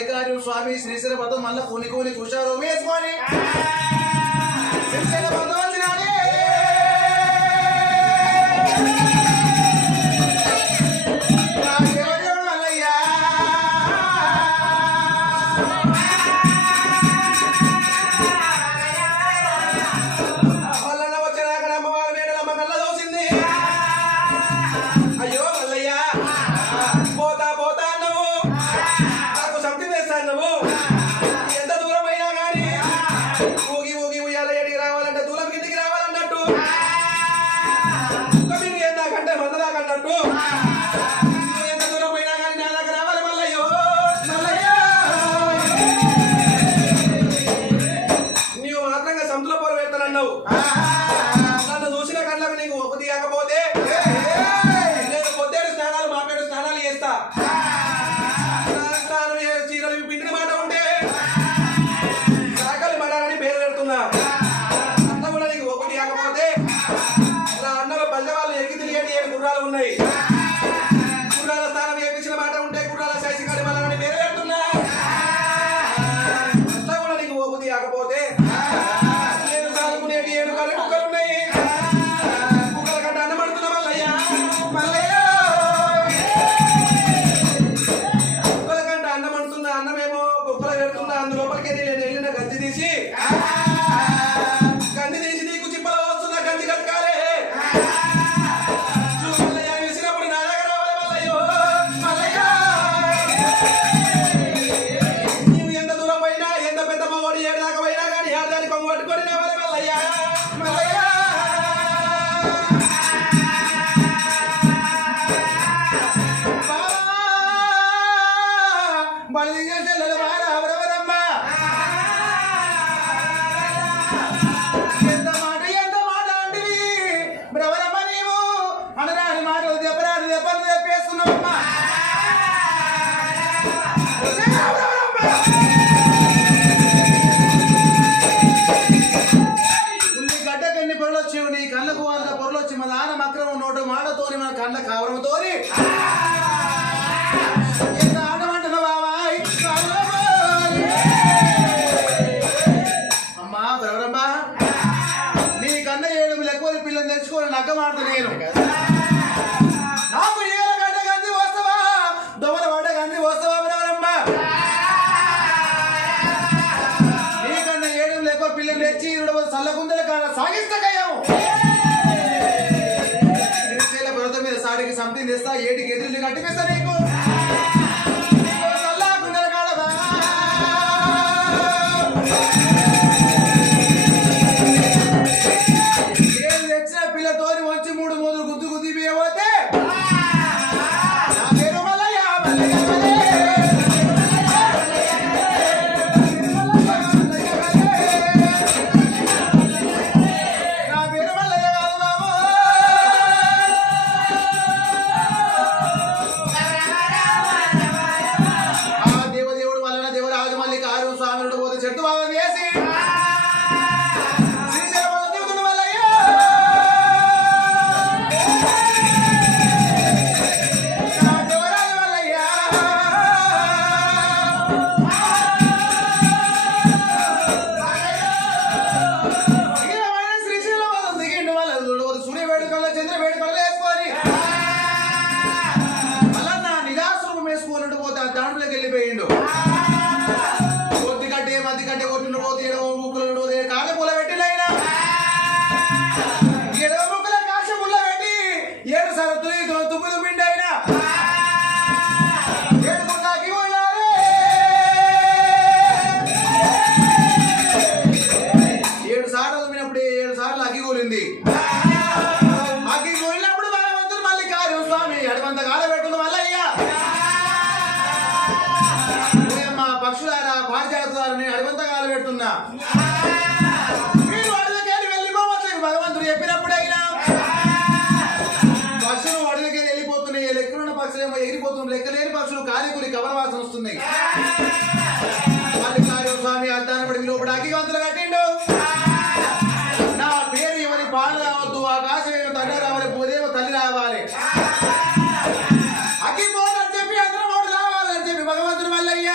మల్లికార్జున స్వామి శ్రీశైల పదం మళ్ళీ కొనుక్కొని కుషారు వేసుకొని శ్రీశైల పదం వచ్చినాడే నన్ను చూసిన కళ్ళకు నీకు ఒకటి కాకపోతే నేను పొద్దేడు స్నానాలు మాపేడు స్నానాలు చేస్తా స్నానం చీరలు పిండిన మాట ఉంటే సాకలి మడాలని పేరు పెడుతున్నా అన్న కూడా నీకు ఒకటి కాకపోతే నా అన్నలో పల్లె వాళ్ళు ఎక్కి తిరిగేటి 7 గుర్రాలు ఉన్నాయి గుర్రాల స్నానం చేయించిన మాట ఉంటే గుర్రాల శశికాడి మడాలని పేరు పెడుతున్నా అన్న కూడా నీకు ఒకటి కాకపోతే గంది తీసి నీకు చిప్పల వస్తున్నా గంది కట్టాలి వేసినప్పుడు నా దగ్గర రావాలి మల్లయ్య నువ్వు ఎంత దూరం పోయినా ఎంత పెద్ద మగవాడు 7 దాకా పోయినా కానీ 7 దానికి కొంగు పట్టుకొని రావాలి మల్లయ్య బలి చేసే నీ కళ్ళకు వాళ్ళ పొరలు వచ్చి మన నాన్న అక్రమం నోటు మాటతోని మన కళ్ళ కావడంతోని ఎంత ఆడమంటున్నా బాబాయ్ అమ్మా బ్రవరమ్మా నీ కన్న 7 ఎక్కువ పిల్లలు తెచ్చుకొని నగ్గ మాడతా నేను నాకు 7 గంట గంది వస్తావా దొమల పడ్డ గంది వస్తావా బ్రవరమ్మా నీ కన్న 7 ఎక్కువ పిల్లలు తెచ్చి చల్లకుందల కాడ సాగిస్తాకయ్యాము మీద సాడికి సంథింగ్ తెస్తా 7కి ఎదురు కట్టిపిస్తా నీకు చల్లకుందల కాడ నేను తెచ్చిన పిల్లతోని వచ్చి 3 మూదులు గుద్దు గుద్ది పోతే దాంట్లోకి వెళ్ళిపోయిండు మధ్య కట్టే కొట్టిన పోతే 7 ముక్కలు కాళ్ళ పూల పెట్టిన 7 ముక్కల కాశ పుల్ల పెట్టి 7 సార్లు తుమ్ములు పిండి అయినా 7 ముక్కకి పోయారు 7 సార్లు తుమ్మినప్పుడు 7 సార్లు అగ్గి కూలింది అగ్గి కూలినప్పుడు భగవంతుడు మల్లికార్జున స్వామి అడవంత కాల పెట్టుకున్న మల్లయ్య పక్షులారా పారిజాతులారని అడవంత కాల పెడుతున్నా మీరు అడవికి వెళ్ళిపోవచ్చు భగవంతుడు చెప్పినప్పుడైనా పక్షులు అడవికి వెళ్ళిపోతున్నాయి లెక్కలున్న పక్షులు ఏమో ఎగిరిపోతున్నాయి లెక్కలేని పక్షులు కాలికూలి కవర వాసన వస్తున్నాయి మల్లికార్జున స్వామి అద్దాన్ని పడి లోపల అగ్గివంతులు కట్టిండు నా పేరు ఎవరి పాలు రావద్దు ఆకాశం ఏమో తండ్రి రావాలి పోదేమో తల్లి రావాలి అగ్గిపోదని చెప్పి అందరం రావాలని చెప్పి భగవంతుడు మల్లయ్య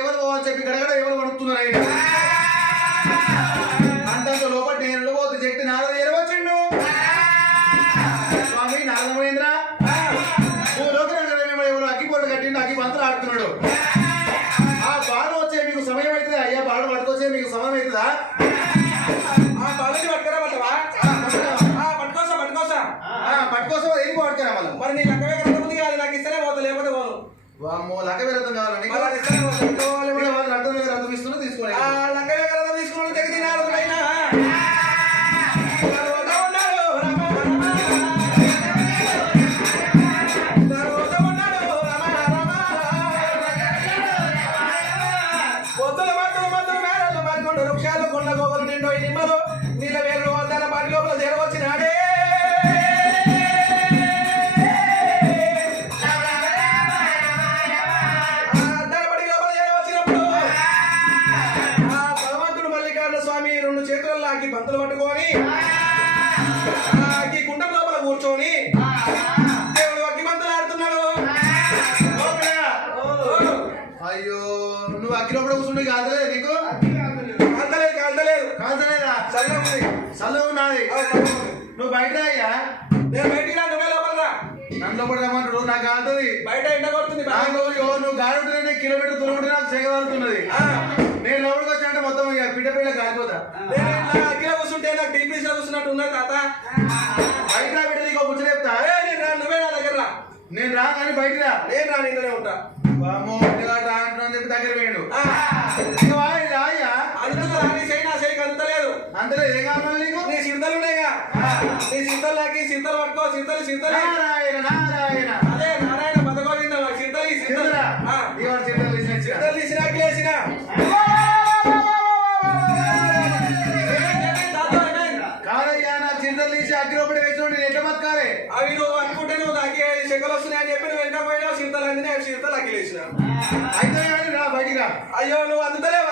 ఎవరు పోవాలి చెప్పి గడగడ ఎవరు వణుకుతున్నారు ఆయన అంతంత లోపల నేను పోతు చెట్టు నారద ఎరవచ్చిండు స్వామి నారదమేంద్ర ఎవరు అగ్గిపోటు కట్టిండు అగ్గి పంతులు ఆడుతున్నాడు ఆ బాలు వచ్చే మీకు సమయం అవుతుంది అయ్యా బాలు పట్టుకొచ్చే మీకు సమయం అవుతుందా ఆ బాలుని పట్టుకురా పట్టుకోసం ఏం పట్టుకురా మళ్ళీ మరి నీ లెక్క వేగం ఉంది కాదు నాకు ఇస్తేనే పోతా లేకపోతే పోను వామ్మో లక్క వేరతం కావాలండి అర్థం ఇస్తున్నా తీసుకోండి లక్క వేగం తీసుకున్నాడు తెగ తినాడు పొద్దుల మధ్యలో మేడలు మరికొండ వృక్షాలు కొండ గోగులు నిండో నిమ్మలు నీళ్ళ వేరు వద్దాల పాటి లోపల చేరవచ్చినాడే బంతులు పట్టుకొని కుండం లోపల కూర్చొని దేవుడు అగ్గి బంతులు ఆడుతున్నాడు అయ్యో నువ్వు అగ్గి లోపల కూర్చుంటే కాదలేదు నీకు కాదలేదా చల్లవు ఉన్నది నువ్వు బయట అయ్యా నేను బయటికి రా నువ్వే లోపల రా నన్ను లోపల రమ్మంటాడు నాకు కాదుతుంది బయట ఎండ కొడుతుంది నువ్వు గాలి ఉంటే కిలోమీటర్ దూరం ఉంటే నాకు చేయగలుగుతున్నది నేను లోపలికి వచ్చానంటే మొత్తం పిట్ట పిల్ల కాలిపోతా అగ్గిలో కూర్చుంటే నాకు టీపీస్ లో కూర్చున్నట్టు ఉన్నది తాత బయట బిడ్డ నీకు ముచ్చట చెప్తా నువ్వే నా దగ్గర రా నేను రా కానీ బయట రా నేను రా నిన్ననే ఉంటా రా అంటున్నా చెప్పి దగ్గర వేయండు రాయ్యా అంతలేదు అంతలేదు ఏం కావాలి నీకు నీ సింతలు ఉన్నాయిగా నీ సింతలు నాకి సింతలు పట్టుకో సింతలు నారాయణ నారాయణ అదే నారాయణ బతకోవిందా సింతలు సింతలు తీసినా లేచినా కాదయ్యా నా చింతలు తీసి అగ్గిలోపడి వేసి నేను ఎట్లా బతకాలి అవి నువ్వు అనుకుంటే నువ్వు నాకు శకలు వస్తున్నాయి అని చెప్పి నువ్వు వెంట పోయినావు సింతలు అందినా సింతలు అగ్గిలేసిన అయితే రా బయటికి రా అయ్యో నువ్వు అందుతలేవు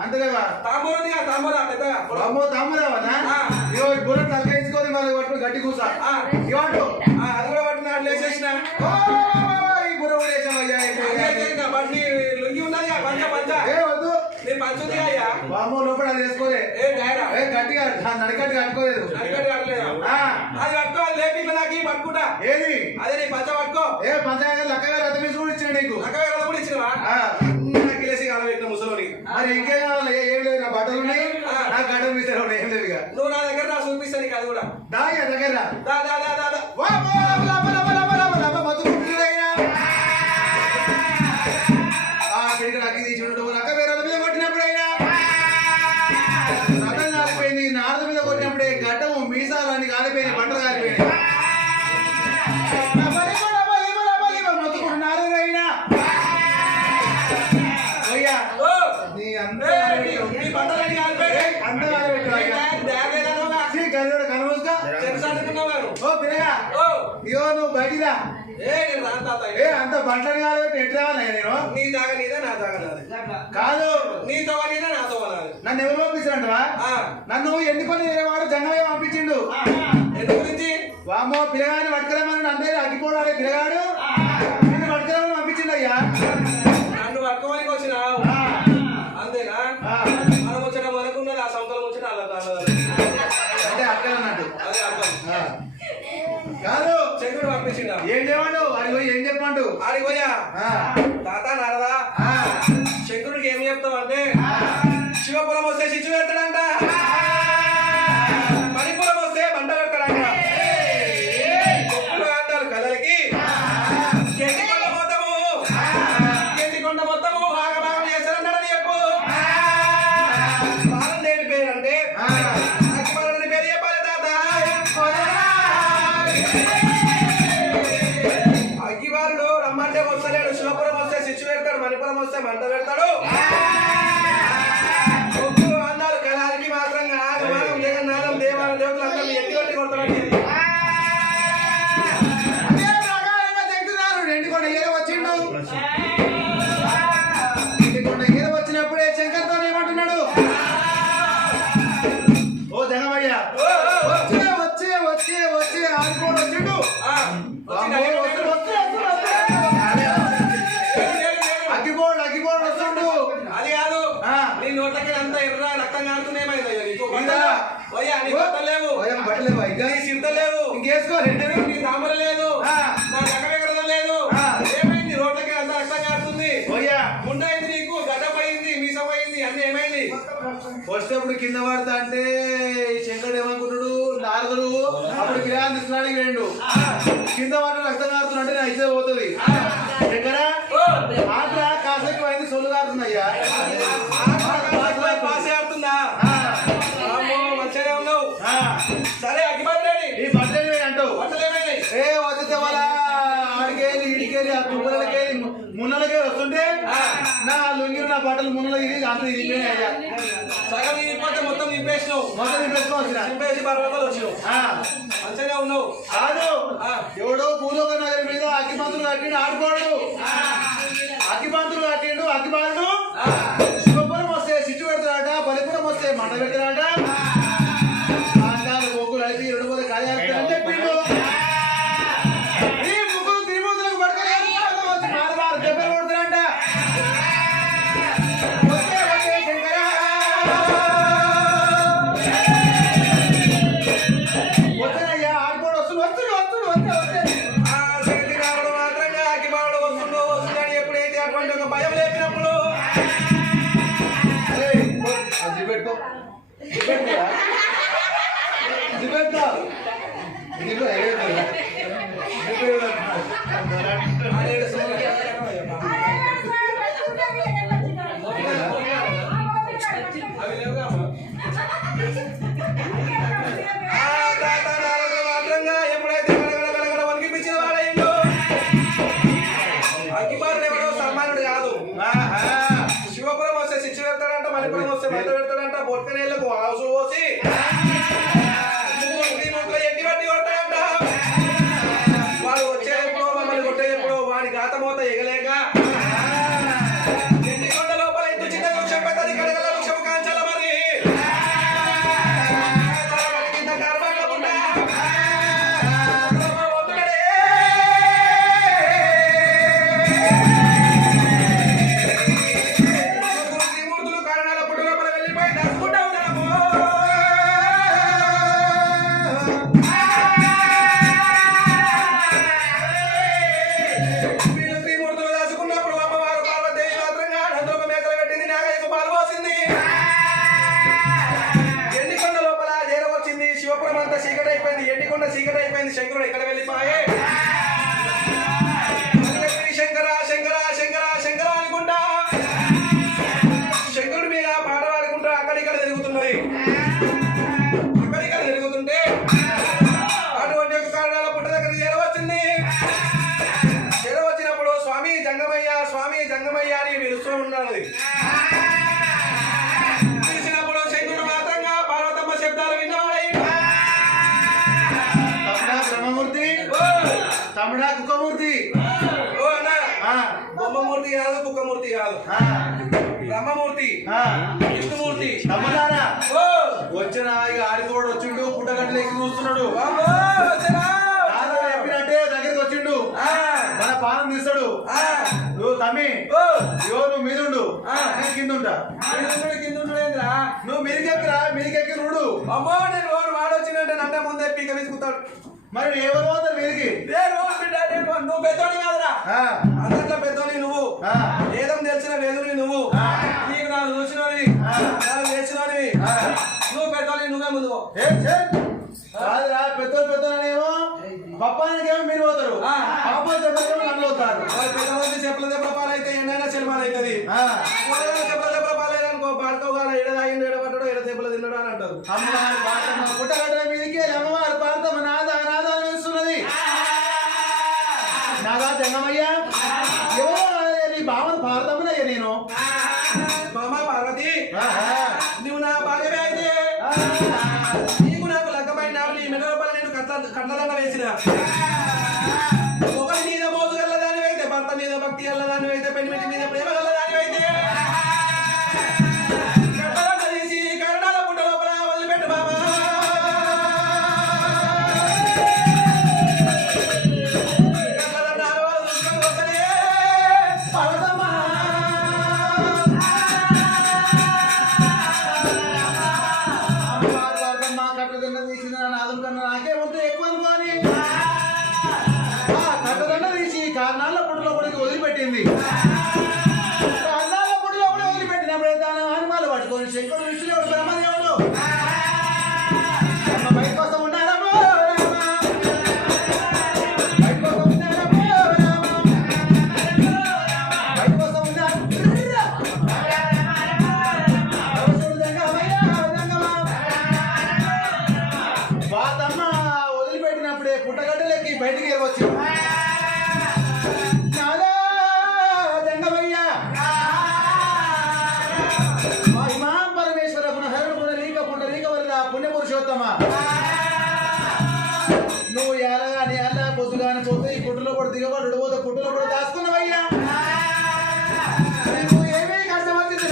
అంతలేవా తాంబూరుంది తాంబూరా పెద్దగా తాంబూరావా ఇగో బుర్ర తలకేసుకొని మళ్ళీ పట్టుకుని గట్టి కూసా ఇవాటు అది కూడా పట్టిన లేచేసిన ఈ బుర్ర కూడా వేసామయ్యా బట్టి లుంగి ఉన్నది పంచ ఏ వద్దు నేను పంచుంది అయ్యా బామ్మో లోపల అది వేసుకోలే గట్టిగా నడికట్టి కట్టుకోలేదు అది పట్టుకో అది లేపి నాకు పట్టుకుంటా ఏది అదే నీ పంచ పట్టుకో ఏ పంచాయతీ లక్కగా రథం వేసి కూడా ఇచ్చిన నీకు లక్కగా రథం కూడా ఇచ్చినవా లేసి కాలబెట్టిన ముసలోని మరి ఇంకేం కావాలి ఏం లేదు నా బట్టలు ఉన్నాయి నా గడ్డం తీసారు ఏం లేదు ఇక నువ్వు నా దగ్గర నా చూపిస్తాను నీకు అది కూడా దాయ్యా దగ్గర అగ్గి తీసి రక్క వేరే మీద కొట్టినప్పుడైనా రథం కాలిపోయింది నారద మీద కొట్టినప్పుడే గడ్డము మీసాలన్నీ కాలిపోయింది బట్టలు కాలిపోయింది నారదైనా ఇగో నువ్వు బయటిరా అంత బంటలు కాదు ఎట్లా నేను నీ దాగా నీదే నా దాగా నాది కాదు నీతో నీదే నాతో నన్ను ఎవరు పంపించారంటవా నన్ను ఎన్నుకొని వాడు జంగమే పంపించిండు ఎందు గురించి వామో పిల్లగాని పట్టుకురామని అందరూ అగ్గిపోవడాలి పిల్లగాడు నిన్ను పట్టుకురామని పంపించిండు అయ్యా నన్ను పట్టుకోవానికి వచ్చినావు అంతేనా మనం వచ్చిన మనకున్నది ఆ సంతలం వచ్చిన అంటే అక్కడ అన్నట్టు అదే అర్థం కాదు చంద్రుడు పంపించిండు ఏం చెప్పండు అది పోయి ఏం చెప్పండు ఆడికి పోయా తాత నారదా శంకరుడికి ఏం చెప్తావు అంటే శివపురం వస్తే శిశు పెడతాడంట మణిపురం వస్తే బంట పెడతాడంట అంటారు కథలకి కొండ మొత్తము భాగం చేస్తారంటాడని చెప్పు బాలం దేవి పేరు అంటే పేరు చెప్పాలి తాత అగ్గివారుడు రమ్మంటే వస్తలేడు శివపురం వస్తే శిశు పెడతాడు మణిపురం వస్తే మంట పెడతాడు అందాలు కళానికి మాత్రం జగన్నాథం దేవాలయం దేవతలు అందరూ ఎత్తి కొట్టి కొడతాడు ఆడుకోడు వచ్చిండు. ఆ, వచ్చిందా? అగ్గిపోడు వస్తుండు. అది కాదు, ఆ. నీ నోట్లకి అంతా ఎర్ర రక్తం కాడుతున్నాయేమైందయ్యా నీకు? పోయా నీ బట్టలు లేవు, బట్టలేవా ఇంకా? నీ చింత లేవు, ఇంకేసుకో రెండు. నీ తామర లేదు, ఆ. నా రకమెగడం లేదు. ఆ. ఏమైంది? రోడ్లకి అంత రక్తం కాడుతుంది. పోయా ముండైంది నీకు, గడ్డ పోయింది, మీసం పోయింది, అన్ని ఏమైంది? వచ్చేటప్పుడు కింద పడతా అంటే శంకరుడు ఏమనుకున్నాడు, నారదుడు అప్పుడు గిరాన్ని తీసుకురానికి వేయండు. కింద పడ్డ రక్తం కారుతున్నట్టే నా ఇచ్చే పోతుంది. శంకరా ఆటలా కాసేపు అయింది, సొల్లు కారుతుందయ్యా. పాసే ఆడుతుందా? అమ్మో, మంచిగానే ఉన్నావు. ఆ. సరే అగ్గిపడ్డాడి ఈ బట్టలు అంటావు. బట్టలు ఏమైనాయి? ఏ వచ్చితే వాళ్ళ ఆడికేది ఇడికేది ఆ తుమ్మలకేది మున్నలకే వస్తుంటే నా లుంగిరు నా బట్టలు మున్నలు ఇది అంత ఇరిపోయినాయి అయ్యా. సగం నిండిపోతే మొత్తం నింపేసినావు, మొత్తం నింపేసుకో వచ్చిన. నింపేసి పర్వతాలు వచ్చినావు. మంచిగా ఉన్నావు. కాదు ఎవడో భూలోక నగరి మీద అగ్గిపంతులు కట్టిండు ఆడుకోడు. అగ్గిపంతులు కట్టిండు అగ్గిపాలు శుభ్రం వస్తే సిట్టు పెడతాడట, బలిపురం వస్తే మంట పెడతాడట. బొగ్గులు అయితే 2 పోతే ఖాళీ అని చెప్పిండు. ఈ ముగ్గురు తిరుమూతులకు పడుకొని దెబ్బలు కొడతారంట. వచ్చానయ్యా ఆడుకోడు వస్తుంది వస్తుంది వస్తుంది వస్తే వస్తే శక్తికారుడు మాత్రంగా అగ్గిబావుడు వస్తుండో వస్తుందని ఎప్పుడైతే అటువంటి ఒక భయం లేపినప్పుడు పెట్టుకో మాత్రంగా ఎప్పుడైతే గడగడ వణికిపించిన వాడైందో అగ్గిబారుడు ఎవడో సామాన్యుడు కాదు. శివపురం వస్తే శిక్ష పెడతాడంట, మణిపురం వస్తే మంట పెడతాడంట, బొట్టనేళ్ళకు హౌసు పోసి ఎట్టి బట్టి కొడతాడంట. వాడు వచ్చేటప్పుడు మమ్మల్ని కొట్టేటప్పుడు వాడి గాతమోత ఎగలేక ఎన్ని కొండ లోపల ఇంత చిన్న వృక్షం పెద్దది కడగల వృక్షం కాంచాల మరి కింద కార్బాన్ల గుండ త్రిమూర్తులు కారణాల పుట్టు లోపల వెళ్ళిపోయి దాచుకుంటా ఉన్నాము. వీళ్ళు త్రిమూర్తులు దాచుకున్నప్పుడు అమ్మవారు పార్వతీదేవి మాత్రంగా నందొక మేకలు పెట్టింది, నాగయ్యకు పాలు పోసింది. ఎండికొండ లోపల చేరవచ్చింది. శివపురం అంతా చీకటి అయిపోయింది, ఎండికొండ చీకటి అయిపోయింది. శంకరుడు ఎక్కడ వెళ్ళిపోయే శంకర శంకర శంకర శంకర అనుకుంటా శంకరుడి మీద పాట పాడుకుంటా అక్కడిక్కడ తిరుగుతున్నది. అక్కడిక్కడ తిరుగుతుంటే అటువంటి ఒక కారణాల పుట్ట దగ్గర చేరవచ్చింది. చేరవచ్చినప్పుడు స్వామి జంగమయ్య అని పిలుస్తూ ఉన్నది. పిలిచినప్పుడు శంకరుడు మాత్రంగా పార్వతమ్మ శబ్దాలు విన్నవాడై బ్రహ్మమూర్తి తమిళ కుక్కమూర్తి ఓ అన్న బొమ్మమూర్తి కాదు, కుక్కమూర్తి కాదు, బ్రహ్మమూర్తి, విష్ణుమూర్తి. తమ్ముడారా ఓ వచ్చిన ఇక ఆడికోడు వచ్చిండు, పుట్టగడ్డలు ఎక్కి చూస్తున్నాడు. బాబో వచ్చరా చెప్పినట్టే దగ్గరికి వచ్చిండు, మన పానం తీస్తాడు. నువ్వు తమ్మి ఓ నువ్వు మీద ఉండు, నేను కింద ఉంటా. కింద ఉండలేదురా, నువ్వు మీదికెక్కిరా, మీదికెక్కి నుడు. అమ్మో నేను రోడ్డు వాడొచ్చినట్టే నంటే ముందే పీక విసుకుతాడు. మరి ఎవరు పోతారు మీదికి? రోజు బిడ్డ నువ్వు పెద్దోడి కాదురా, అందట్లో పెద్దోని నువ్వు, వేదం తెలిసిన వేదుని నువ్వు, నీకు నాకు చూసినవి నాకు తెలిసినవి నువ్వు పెద్దోని నువ్వే ముందు పో. కాదురా పెద్దోనేమో పప్పానికేమో మీరు పోతారు, పాప చెప్పేమో నన్ను పోతారు. పెద్దమంది చెప్పుల దెబ్బ పాలైతే ఎన్నైనా సినిమాలు అవుతుంది. చెప్పుల దెబ్బ పాలైననుకో పాడుకోగా ఎడ తాగిండు ఎడ పడ్డాడు ఎడ దెబ్బలు తిన్నాడు అని అంటారు. అమ్మవారి పార్థమ్మ పుట్టగడ్డల మీదకి అమ్మవారి పార్థమ్మ నాదా నాదా వేస్తున్నది. నాదా జంగమయ్య ఎవరో నీ భావన పార్థమ్మనయ్య నేను. మామ పార్వతి నువ్వు నా భార్యవే అయితే నీకు నాకు లగ్గమైన నీ మెడలోపల నేను కట్లదండ వేసిన ఒకరి మీద మోసు గల్లదాని అయితే భర్త మీద భక్తి గల్లదాని అయితే పెళ్లి మీద ప్రేమ గల్లదాని అయితే కట్లదండ తీసి కరణాల పుట్ట లోపల వదిలిపెట్టు బాబా. బయటికి వచ్చి జంగమయ్యా మహిమా పరమేశ్వర పునః పుండరీక వరద పుణ్యపురుషోత్తమ నువ్వు ఎలాగాని అలా పొద్దుగాని పోతే ఈ పుట్టులో కూడా దిగబడు పోతే పుట్టులో కూడా దాచుకున్నావయ్యా నువ్వు ఏమీ కష్టం వచ్చింది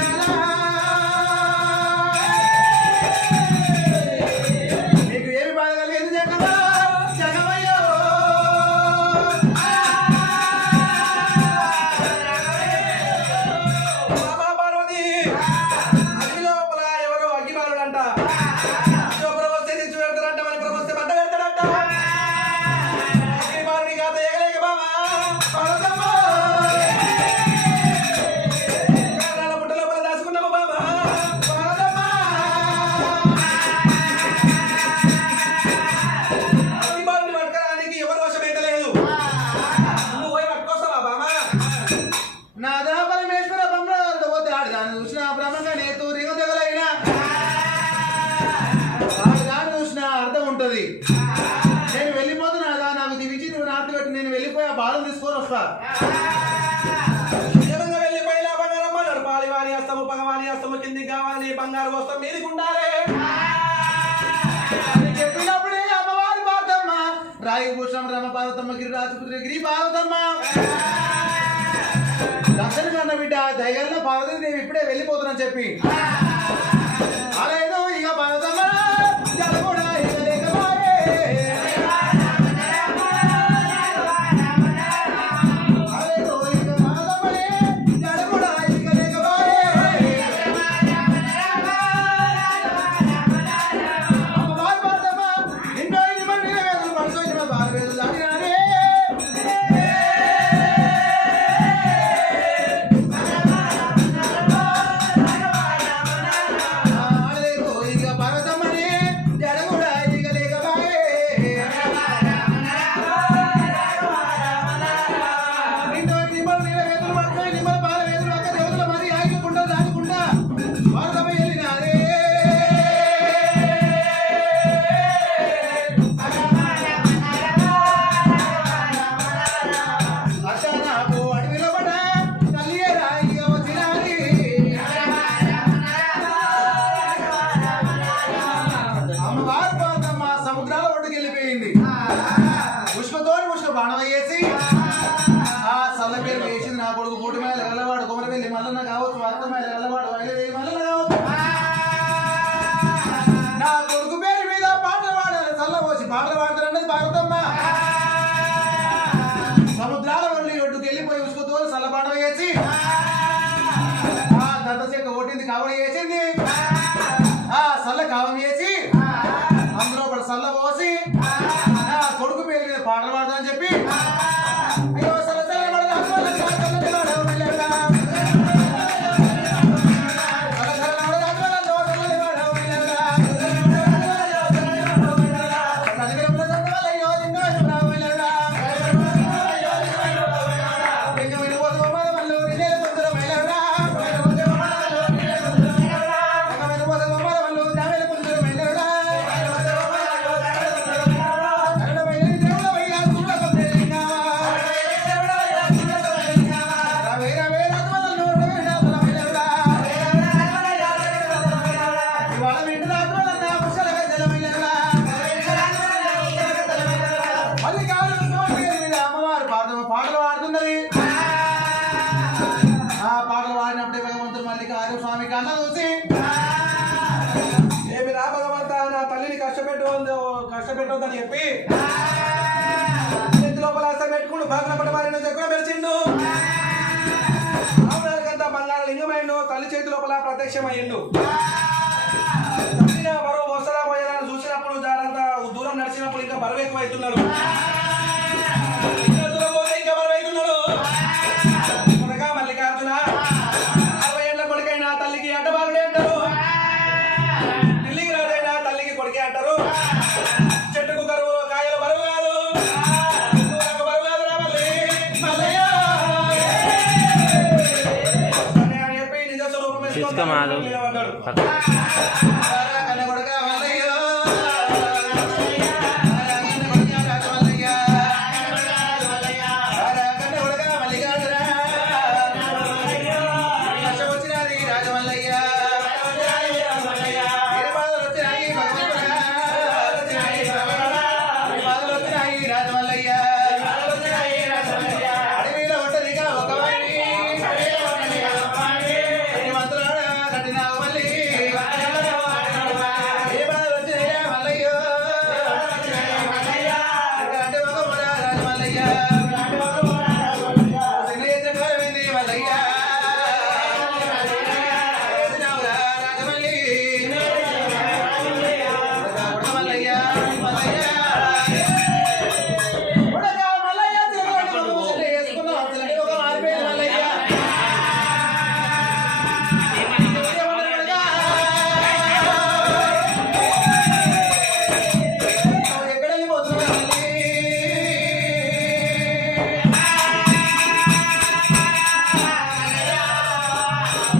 నీకు ఏమి బాధ కలిగింది జగమయ్యో పార్వతి అగ్ని లోపల ఎవరో అగ్గిబాలుడంట వస్తే తెచ్చి పెడతారంట మన ప్రభు వస్తే బట్ట పెడతాడంట అగ్గిబాలుని గాత ఎగలేక బామా పుట్ట లోపల దాచుకున్నాము బాబా అగ్గిబాలుని పట్టుకోవడానికి ఎవరు వశమైతే లేదు నువ్వు పోయి పట్టుకొస్తావా బామా నాదా పరమేశ్వర బ్రహ్మ పోతే ఆడదాన్ని చూసిన బ్రహ్మంగా నేతూ రింగ తెగలైనా ఆడదాన్ని చూసిన అర్థం ఉంటది నేను వెళ్ళిపోతున్నాదా నాకు దివిచి నువ్వు నాటు కట్టి నేను వెళ్ళిపోయి ఆ బాధలు తీసుకొని వస్తా నిజంగా వెళ్ళిపోయి బంగారం అన్నాడు పాలివాణి వస్తాము పగవాణి వస్తాము కిందికి కావాలి బంగారు వస్తాం మీదికి ఉండాలి అని చెప్పినప్పుడే అమ్మవారి పార్వతమ్మ రాయి భూషం రమ పార్వతమ్మ గిరిరాజపుత్రి గిరి పార్వతమ్మ దర్శన కన్న బిడ్డ దయగల పార్వతీదేవి ఇప్పుడే వెళ్ళిపోతున్నాను చెప్పి అలేదు ఇక పార్వతమ్మ జలగొడ ఇక లేకపాయే. అలేదు ఇక పార్వతమ్మనే జలగొడ ఇక లేకపాయే. అమ్మవారి పార్వతమ్మ నిన్నో ఇది మంది వేదులు మనసు ఇది బాల వేదులు దాటినారే బాణం వేసి ఆ సల్ల పేరు వేసింది నా కొడుకు పూటి మీద ఎగలవాడు కొమరి వెళ్ళి మల్లన్న కావచ్చు అత్త మీద ఎగలవాడు మల్లన్న కావచ్చు నా కొడుకు పేరు మీద పాటలు పాడాలి చల్ల పోసి పాటలు పాడతారన్నది పార్వతమ్మ సముద్రాల ఒళ్ళి ఒడ్డుకు వెళ్ళిపోయి ఉసుకుతో సల్ల బాణం వేసి ఆ దత్తశేఖ కొట్టింది కావడం వేసింది ఆ సల్ల కావం వేసి అందులో ఒకటి సల్ల పోసి నా కొడుకు పేరు మీద పాటలు పాడతానని చెప్పి అయ్యో సల్ల సల్ల పాటలు పాడుతున్నది ఆ పాటలు పాడినప్పుడే భగవంతుడు మళ్ళీ స్వామి కళ్ళ చూసి ఏమి రా భగవంత నా తల్లిని కష్టపెట్టొద్దని చెప్పి ఇంటి లోపల అస్తం పెట్టుకుంటూ భాగనపడి వారిని చెక్కున పెరిచిండు ఆవులంతా బంగారు లింగమైండు తల్లి చేతి లోపల ప్రత్యక్షమైండు తల్లిన బరువు వస్తారా పోయాలని చూసినప్పుడు జారంతా దూరం నడిచినప్పుడు ఇంకా బరువు ఎక్కువ అవుతున్నాడు ఇంకా బరువు అవుతున్నాడు కొనగా మల్లికార్జున 60 ఏళ్ల కొడుకైనా తల్లికి అడ్డబారుడే అంటారు ఢిల్లీకి రాడైనా తల్లికి కొడుకే అంటారు చెట్టుకు కరువు కాయలు బరువు కాదు బరువు కాదు రా మల్లయ్య అని చెప్పి నిజ స్వరూపం నిలబడ్డాడు కొడుక మల్లయ్య మల్లయ్య చిన్నయ్య చంద్రవేంది మల్లయ్య రాజమల్లి మల్లయ్య మల్లయ్య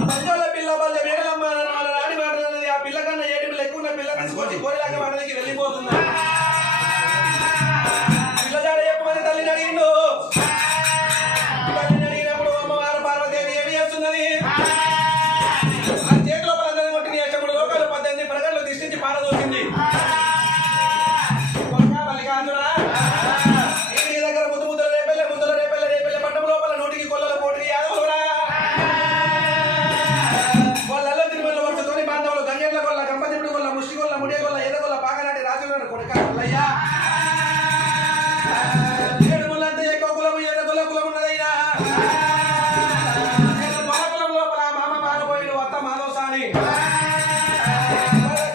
పంజాల పిల్ల బల్ల వేడలమ్మ వాళ్ళ రాణి మాటలన్నది ఆ పిల్ల కన్నా ఏడు పిల్ల ఎక్కువ ఉన్న పిల్ల తీసుకొచ్చి కోరిలాగా మాటలకి వెళ్ళిపోతుందా పిల్ల జాడ చెప్పమని తల్లిని అడిగిండు తల్లిని అడిగినప్పుడు అమ్మవారు పార్వతీదేవి ఏమి చేస్తున్నది ఆ చేతిలో పదందరిని కొట్టిన యశముడు లోకాలు 18 ప్రజలు దిష్టించి పారదోసింది మల్లికార్జున నీ దగ్గర ముద్దుల రేపెల్ల పట్టం లోపల నోటికి కొల్లల పోటీకి యాదవురా వాళ్ళ తిరుమల వర్షతోని బాంధవులు గంగెట్ల కొల్ల గంపతిపుడు కొల్ల ముష్టి కొల్ల ముడియ కొల్ల ఎద కొల్ల పాకనాటి రాజులను కొడుక కొల్లయ్యా ఏడు ముళ్ళంతా ఎక్కువ కులము ఎద కొల్ల కులం ఉన్నదైనా కులం లోపల మామ మానబోయిడు అత్త మాధవసాని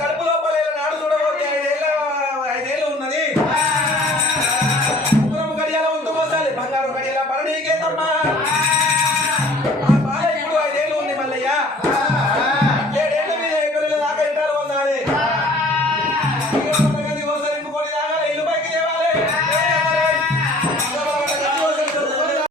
కడుపు లోపల నాడు చూడబోతే 5 ఏళ్ళు ఉన్నది గడియాల ఉంటూ పోసాలి బంగారు గడియాల పరణీకే తమ్మా